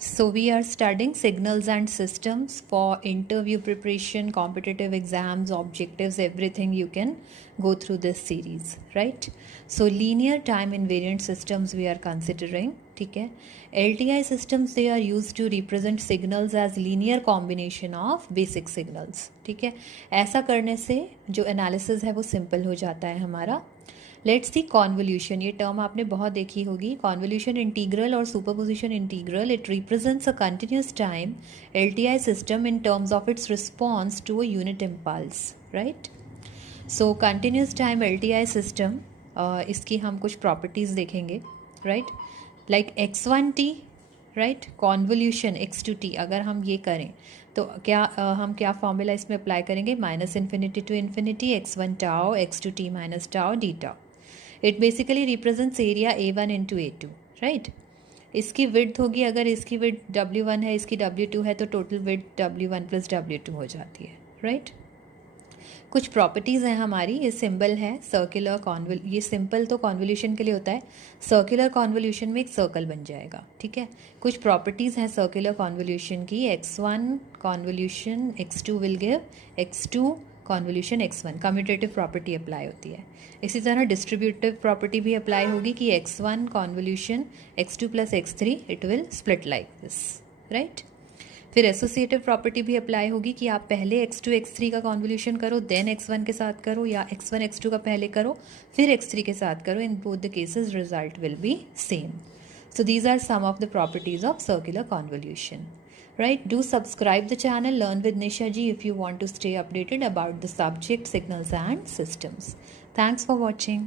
So we are studying signals and systems for interview preparation, competitive exams, objectives, everything you can go through this series, right? So linear time invariant systems we are considering, ठीक है? LTI systems they are used to represent signals as linear combination of basic signals, ठीक है? ऐसा करने से जो analysis है वो simple हो जाता है हमारा. लेट्स सी कॉन्वोल्यूशन, ये टर्म आपने बहुत देखी होगी. कॉन्वोल्यूशन इंटीग्रल और superposition integral, it represents a continuous time LTI system in terms of its response to a unit impulse, right. So continuous time LTI system, इसकी हम कुछ प्रॉपर्टीज़ देखेंगे, right. Like x1t, right, convolution x2t अगर हम ये करें तो क्या हम क्या फॉर्मूला इसमें अप्लाई करेंगे? Minus infinity to infinity x1 tau x2t minus tau d tau. It basically represents area A1 into A2, right. इसकी विड्थ होगी, अगर इसकी विड्थ W1 है, इसकी W2 है, तो total width W1 plus W2 हो जाती है, राइट. कुछ प्रॉपर्टीज़ हैं हमारी. ये सिंबल है सर्कुलर ये सिंपल तो कॉन्वोल्यूशन के लिए होता है. सर्कुलर कॉन्वोल्यूशन में एक सर्कल बन जाएगा, ठीक है. कुछ प्रॉपर्टीज़ हैं सर्कुलर कॉन्वोल्यूशन की. x1 convolution x2 will give x2 convolution x1, commutative property apply होती है. इसी तरह डिस्ट्रीब्यूटिव प्रॉपर्टी भी अप्लाई होगी कि x1 convolution x2 plus x3 it will split like this, right. फिर एसोसिएटिव प्रॉपर्टी भी अप्लाई होगी कि आप पहले x2 x3 का कॉन्वोल्यूशन करो, देन x1 के साथ करो, या x1 x2 का पहले करो फिर x3 के साथ करो. In both the cases result will be same. So these are some of the properties of circular convolution. Right? Do subscribe the channel Learn with Nisha ji if you want to stay updated about the subject, signals and systems. Thanks for watching.